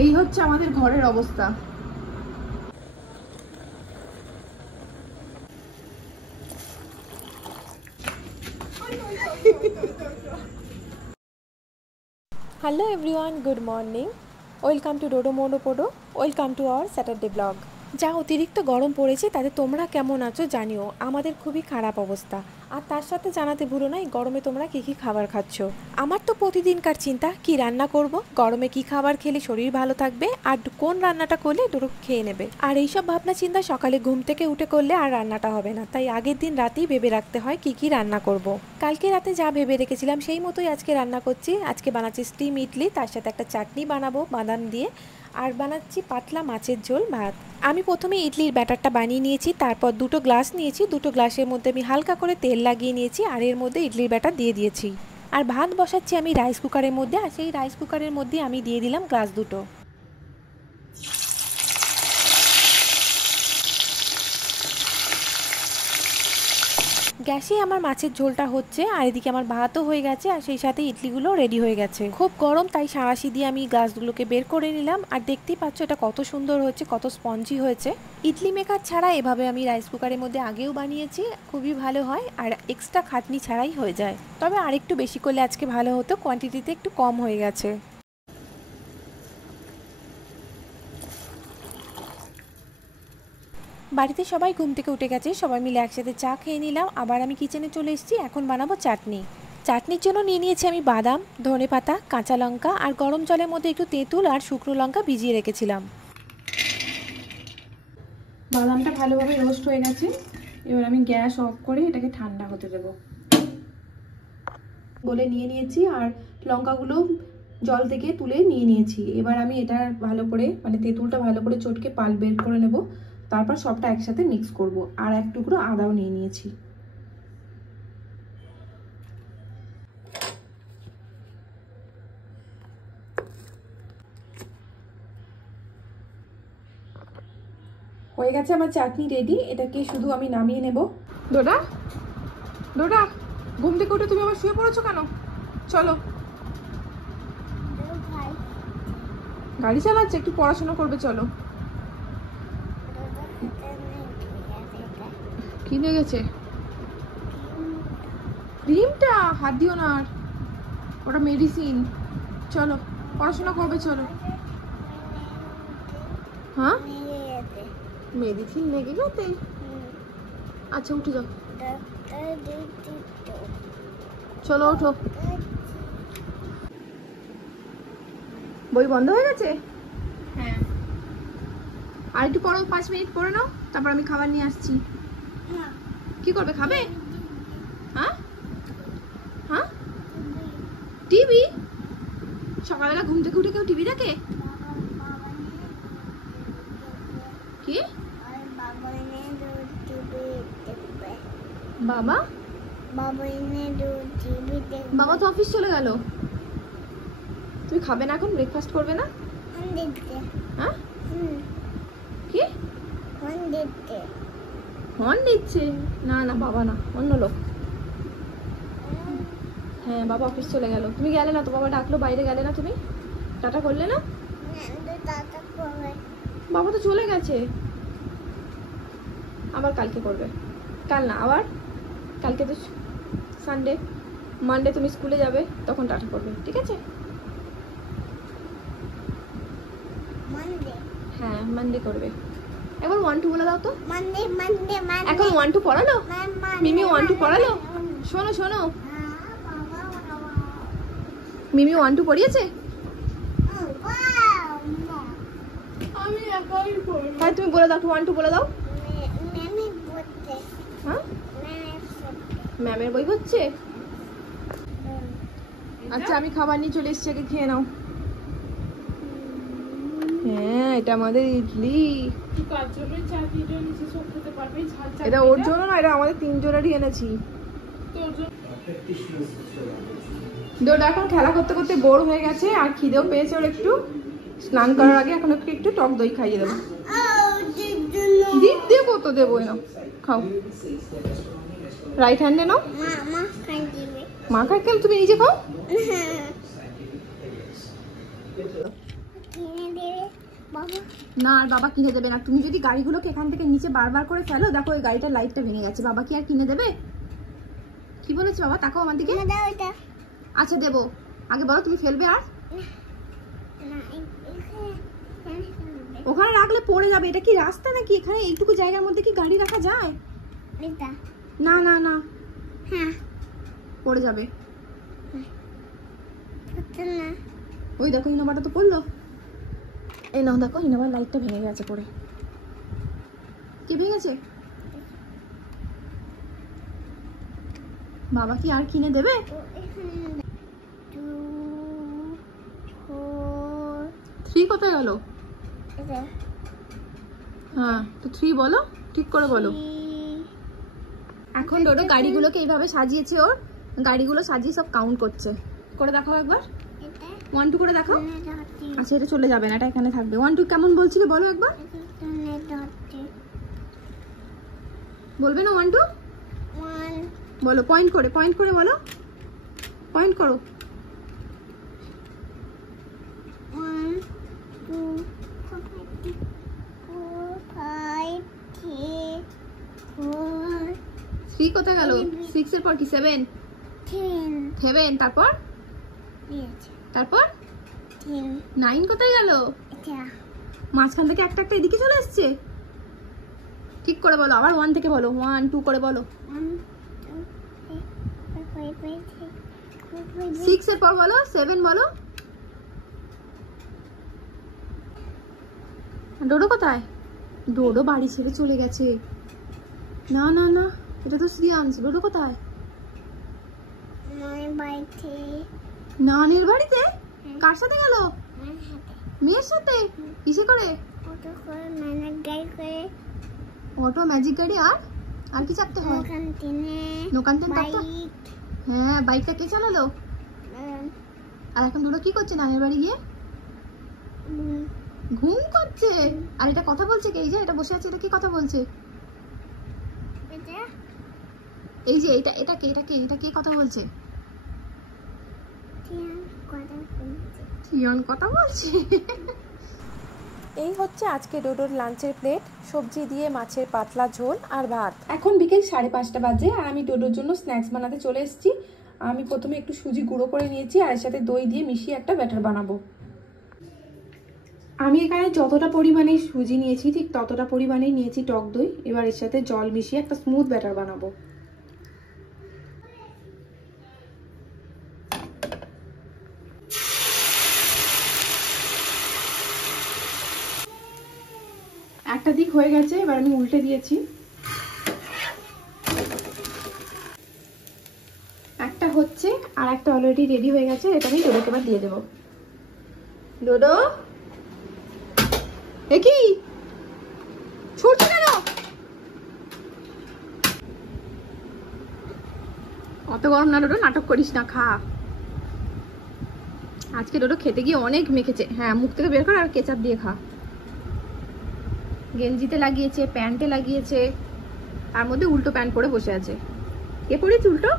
এই হচ্ছে আমাদের ঘরের অবস্থা। Hello everyone, good morning. Welcome to Dodo Modo Podo. Welcome to our Saturday vlog. যা অতিরিক্ত গরম পড়েছে তাতে তোমরা কেমন আছো জানিও। আমাদের খুবই খারাপ অবস্থা। আর তার সাথে জানাতে ভুলো না এই গরমে তোমরা কী কী খাবার খাচ্ছ। আমার তো প্রতিদিনকার চিন্তা কি রান্না করব, গরমে কি খাবার খেলে শরীর ভালো থাকবে, আর কোন রান্নাটা করলে ডোডো খেয়ে নেবে। আর এইসব ভাবনা চিন্তা সকালে ঘুম থেকে উঠে করলে আর রান্নাটা হবে না, তাই আগের দিন রাতেই ভেবে রাখতে হয় কি কি রান্না করব। কালকে রাতে যা ভেবে রেখেছিলাম সেই মতোই আজকে রান্না করছি। আজকে বানাচ্ছি স্টিম ইডলি, তার সাথে একটা চাটনি বানাবো বাদাম দিয়ে, আর বানাচ্ছি পাতলা মাছের ঝোল ভাত। আমি প্রথমে ইডলির ব্যাটারটা বানিয়ে নিয়েছি, তারপর দুটো গ্লাস নিয়েছি, দুটো গ্লাসের মধ্যে আমি হালকা করে তেল লাগিয়ে নিয়েছি, আর এর মধ্যে ইডলির ব্যাটার দিয়ে দিয়েছি। আর ভাত বসাচ্ছি আমি রাইস কুকারের মধ্যে, আর সেই রাইস কুকারের মধ্যে আমি দিয়ে দিলাম গ্লাস দুটো। গ্যাসে আমার মাছের ঝোলটা হচ্ছে, আর এদিকে আমার ভাতও হয়ে গেছে, আর সেই সাথে ইডলিগুলো রেডি হয়ে গেছে। খুব গরম, তাই সাঁড়াশি দিয়ে আমি গ্লাসগুলোকে বের করে নিলাম। আর দেখতেই পাচ্ছ এটা কত সুন্দর হয়েছে, কত স্পঞ্জি হয়েছে। ইডলি মেকার ছাড়া এভাবে আমি রাইস কুকারের মধ্যে আগেও বানিয়েছি, খুবই ভালো হয় আর এক্সট্রা খাটনি ছাড়াই হয়ে যায়। তবে আরেকটু বেশি করলে আজকে ভালো হতো, কোয়ান্টিটিতে একটু কম হয়ে গেছে। বাড়িতে সবাই ঘুম থেকে উঠে গেছে, সবাই মিলে একসাথে চা খেয়ে নিলাম। আবার আমি কিচেনে চলে এসেছি, এখন বানাবো চাটনি। চাটনির জন্য নিয়ে নিয়েছি আমি বাদাম, ধনেপাতা, কাঁচা লঙ্কা, আর গরম জলের মধ্যে একটু তেঁতুল আর শুকনো লঙ্কা ভিজিয়ে রেখেছিলাম। বাদামটা ভালোভাবে রোস্ট হয়ে গেছে, এবার আমি গ্যাস অফ করে এটাকে ঠান্ডা হতে দেব বলে নিয়ে নিয়েছি। আর লঙ্কাগুলো জল থেকে তুলে নিয়ে নিয়েছি। এবার আমি এটা ভালো করে তেঁতুলটা ভালো করে চটকে পাল বের করে নেব, তারপর সবটা একসাথে মিক্স করব। আর এক টুকরো আদাও নিয়ে নিয়েছি। হয়ে গেছে আমার চাটনি রেডি, এটাকে শুধু আমি নামিয়ে নেব। ডোডা, ডোডা, ঘুম থেকে উঠে তুমি আবার শুয়ে পড়েছো কেন? চলো, গাড়ি চালাচ্ছে, একটু পড়াশোনা করবে, চলো। কি লেগেছে? ক্রিমটা হাত দিও না, আর ওটা মেডিসিন। চলো পড়াশোনা করবে, চলো। হ্যাঁ, মেডিসিন লেগে গেছে? আচ্ছা উঠে যাও, চলো ওঠো। বই বন্ধ হয়ে গেছে? হ্যাঁ, আর একটু পড়ো, 5 মিনিট পড়ে নাও, তারপর আমি খাবার নিয়ে আসছি। কি করবে, খাবে? হ্যাঁ হ্যাঁ, টিভি? সকালবেলা ঘুম থেকে উঠে কেউ টিভি দেখে? কি বাবা? বাবা তো অফিস চলে গেল। তুমি খাবে না এখন? ব্রেকফাস্ট করবে না? হ্যাঁ, কি হর্ন দিচ্ছে? না না, বাবা না, অন্য লোক। হ্যাঁ, বাবা অফিস চলে গেল। তুমি গেলে না তো, বাবা ডাকলো, বাইরে গেলে না তুমি? টাটা করলে না? বাবা তো চলে গেছে, আবার কালকে করবে। কাল না, আবার কালকে তো সানডে, মানডে তুমি স্কুলে যাবে, তখন টাটা করবে, ঠিক আছে? হ্যাঁ, মানডে করবে। একবার 1 2 বলে দাও তো। এখন 1 2 পড়ালো মিমি, 1 2 পড়ালো। শোনো শোনো, মিমি 1 2 পড়িয়েছে? হ্যাঁ, তুমি বলে দাও, 1 2 বলে দাও। হ্যাঁ, ম্যামের বই হচ্ছে। আচ্ছা, আমি খাবার নিয়ে চলে এসেছি, আগে খেয়ে নাও। হ্যাঁ, এটা আমাদের ইডলি। এটা ওর জন্য না, এটা আমাদের 3 জনেরই এনেছি। ডোডা এখন খেলা করতে করতে বোর হয়ে গেছে, আর খিদেও পেয়েছে ওর একটু। স্নান করার আগে এখন একটু টক দই খাইয়ে দেবো। দেবো তো, দেবো, এনো খাও। রাইট হ্যান্ডে নাও। মা খাই, কেন তুমি নিজে খাও? না আর বাবা কিনে দেবে না। তুমি যদি গাড়িগুলোকে এখান থেকে নিচে বারবার করে ফেলো, দেখো ওই গাড়িটার লাইটটা ভেঙে গেছে, বাবা কি আর কিনে দেবে? কি বলেছে বাবা? তাকাও আমার দিকে। আচ্ছা দেবো, আগে বলো তুমি ফেলবে? আর ওখানে রাখলে পড়ে যাবে। এটা কি রাস্তা নাকি? এখানে এইটুকু জায়গার মধ্যে কি গাড়ি রাখা যায়? না না না, হ্যাঁ পড়ে যাবে। ওই দেখো ইনোভাটা তো পড়লো। এই নাও দেখো, ইনোভার লাইটটা ভেঙে গেছে পড়ে। কি ভেঙে গেছে? বাবা কি আর কিনে দেবে? 3 কোথায় গেল? হ্যাঁ তো 3 বলো, ঠিক করে বলো। এখন ডোডো গাড়িগুলোকে এইভাবে সাজিয়েছে, ওর গাড়িগুলো সাজিয়ে সব কাউন্ট করছে। করে দেখাও একবার, 1 2 করে দেখাও। আচ্ছা এটা চলে যাবে না, এটা এখানে থাকবে। 1 2 কেমন বলছিলে বলো একবার। বলবে না 1 2? বলো পয়েন্ট করে বলো, পয়েন্ট করো। 1 2 4 5 6 4 3 কোথায় গেল? 6 এর পর কি? 7 তারপর 9 কোথায় গেল? মাঝখান থেকে একটা একটা এদিকে চলে আসছে। ঠিক করে বলো, আবার 1 থেকে বলো, 1 2 করে বলো। 6 এর পর বলো, 7 বলো। ডোডো কোথায়? ডোডো বাড়ি ছেড়ে চলে গেছে। না না না, এটা তো শ্রিয়াংশ। ডোডো কোথায়? নানির বাড়িতে। কার সাথে গেল? মেয়ের সাথে। কিসে করে? অটো, ম্যাজিক গাড়ি। আর কি চাপতে হয়? নোকানটেন চাপতে। হ্যাঁ বাইকটা কে চালালো? আর এখন ডোডো কি করছে নানির বাড়ি গিয়ে? ঘুম করছে। আর এটা কথা বলছে কে? এই যে এটা বসে আছে, এটা কি কথা বলছে? এই যে এটা কে কথা বলছে? টিয়ন কথা বলছে। এই হচ্ছে আজকে ডোডোর লাঞ্চের প্লেট, সবজি দিয়ে মাছের পাতলা ঝোল আর ভাত। এখন বিকেল 5:30 বাজে আর আমি ডোডোর জন্য স্ন্যাক্স বানাতে চলে এসেছি। আমি প্রথমে একটু সুজি গুঁড়ো করে নিয়েছি আর এর সাথে দই দিয়ে মিশিয়ে একটা ব্যাটার বানাবো। আমি এখানে যতটা পরিমাণে সুজি নিয়েছি ঠিক ততটা পরিমাণেই নিয়েছি টক দই। এবার এর সাথে জল মিশিয়ে একটা স্মুথ ব্যাটার বানাবো। একটা দিক হয়ে গেছে, এবার আমি উল্টে দিয়েছি। একটা হচ্ছে আর একটা অলরেডি রেডি হয়ে গেছে, এটা আমি ডোডোকে এবার দিয়ে দেবো। ডোডো এ কি ছুটছে কেন? অত গরম না ডোডো, নাটক করিস না, খা। আজকে ডোডো খেতে গিয়ে অনেক মেখেছে। হ্যাঁ মুখ থেকে বের কর আর কেচাপ দিয়ে খা। গেঞ্জিতে লাগিয়েছে, প্যান্টে লাগিয়েছে, তার মধ্যে উল্টো প্যান্ট পরে বসে আছে। কে পরেছে উল্টো?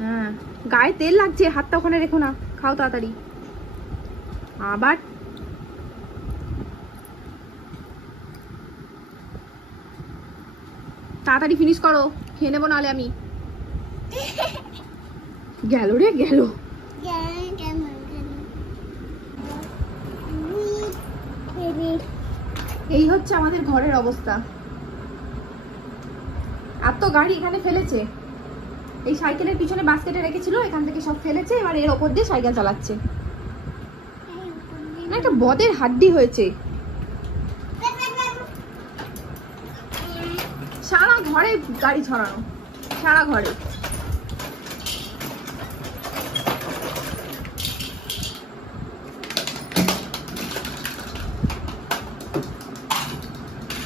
হ্যাঁ গায়ে তেল লাগছে, হাতটা ওখানে রেখো না, খাও তাড়াতাড়ি। আবার তাড়াতাড়ি ফিনিশ করো, খেয়ে নেবো নাহলে আমি। গেল রে গেল। এই হচ্ছে আমাদের ঘরের অবস্থা। আর তো গাড়ি এখানে ফেলেছে, এই সাইকেলের পিছনে বাস্কেটে রেখেছিল, এখান থেকে সব ফেলেছে। এবার এর ওপর দিয়ে সাইকেল চালাচ্ছে। একটা বদের হাড্ডি হয়েছে। সারা ঘরে গাড়ি ছড়ানো, সারা ঘরে।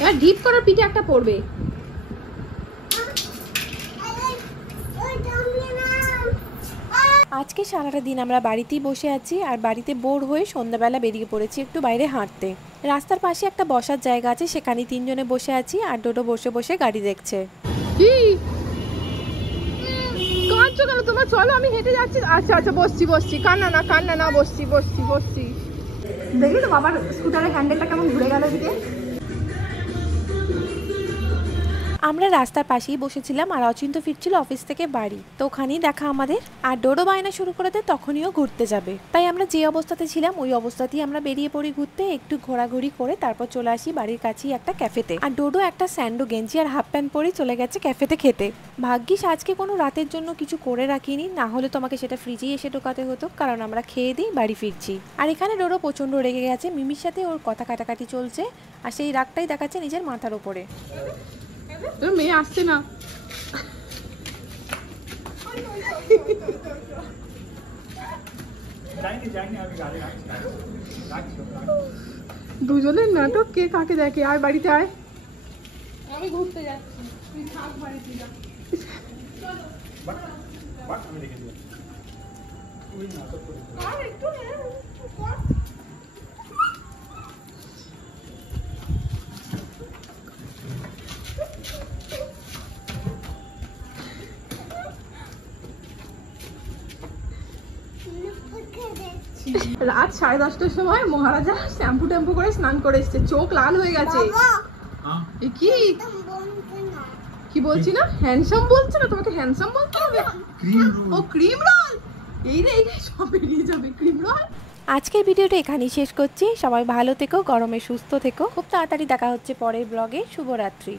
এবার ডিপ করার পিঠে একটা পড়বে। আজকে সারাটা দিন আমরা বাড়িতেই বসে আছি আর বাড়িতে বোর হয়ে সন্ধ্যাবেলা বেরিয়ে পড়েছি একটু বাইরে হাঁটতে। রাস্তার পাশে একটা বসার জায়গা আছে, সেখানে 3 জনে বসে আছি আর ডোডো বসে বসে গাড়ি দেখছে। কি কাঁদছো কেন তোমার? চলো আমি হেঁটে যাচ্ছি। আচ্ছা আচ্ছা বসছি, কান্না না বসছি। দেখলি তো বাবার স্কুটারের হ্যান্ডেলটা কেমন ঘুরে গেল এদিকে। আমরা রাস্তার পাশেই বসেছিলাম আর অচিন্ত ফিরছিল অফিস থেকে বাড়ি, তো ওখানেই দেখা আমাদের। আর ডোডো বায়না শুরু করে দেয় তখনইও ঘুরতে যাবে, তাই আমরা যে অবস্থাতে ছিলাম ওই অবস্থাতেই আমরা বেরিয়ে পড়ি ঘুরতে। একটু ঘোরাঘুরি করে তারপর চলে আসি বাড়ির কাছেই একটা ক্যাফেতে। আর ডোডো একটা স্যান্ডো গেঞ্জি আর হাফ প্যান্ট পরেই চলে গেছে ক্যাফেতে খেতে। ভাগ্যিস আজকে কোনো রাতের জন্য কিছু করে রাখিনি, না হলে তোমাকে সেটা ফ্রিজেই এসে ঢোকাতে হতো, কারণ আমরা খেয়ে দিই বাড়ি ফিরছি। আর এখানে ডোডো প্রচণ্ড রেগে গেছে, মিমির সাথে ওর কথা কাটাকাটি চলছে আর সেই রাগটাই দেখাচ্ছে নিজের মাথার উপরে। তোর মেয়ে আসছে না। দুজনের নাটক, কে কাকে দেখে। আর বাড়িতে আয়, আমি ঘুরতে যাচ্ছি, তুই থাক বাড়িতে যা। আর একটু রাত 10:30টার সময় মহারাজা শ্যাম্পু ট্যাম্পু করে স্নান করে এসছে, চোখ লাল হয়ে গেছে। কি কি বলছি না, হ্যান্ডসাম বলছে না, তোমাকে হ্যান্ডসাম বলতে হবে। ও ক্রিম রোল, এই রে সব বেরিয়ে যাবে ক্রিম রোল। আজকের ভিডিওটা এখানেই শেষ করছি। সবাই ভালো থেকো, গরমে সুস্থ থেকো। খুব তাড়াতাড়ি দেখা হচ্ছে পরের ব্লগে। শুভরাত্রি।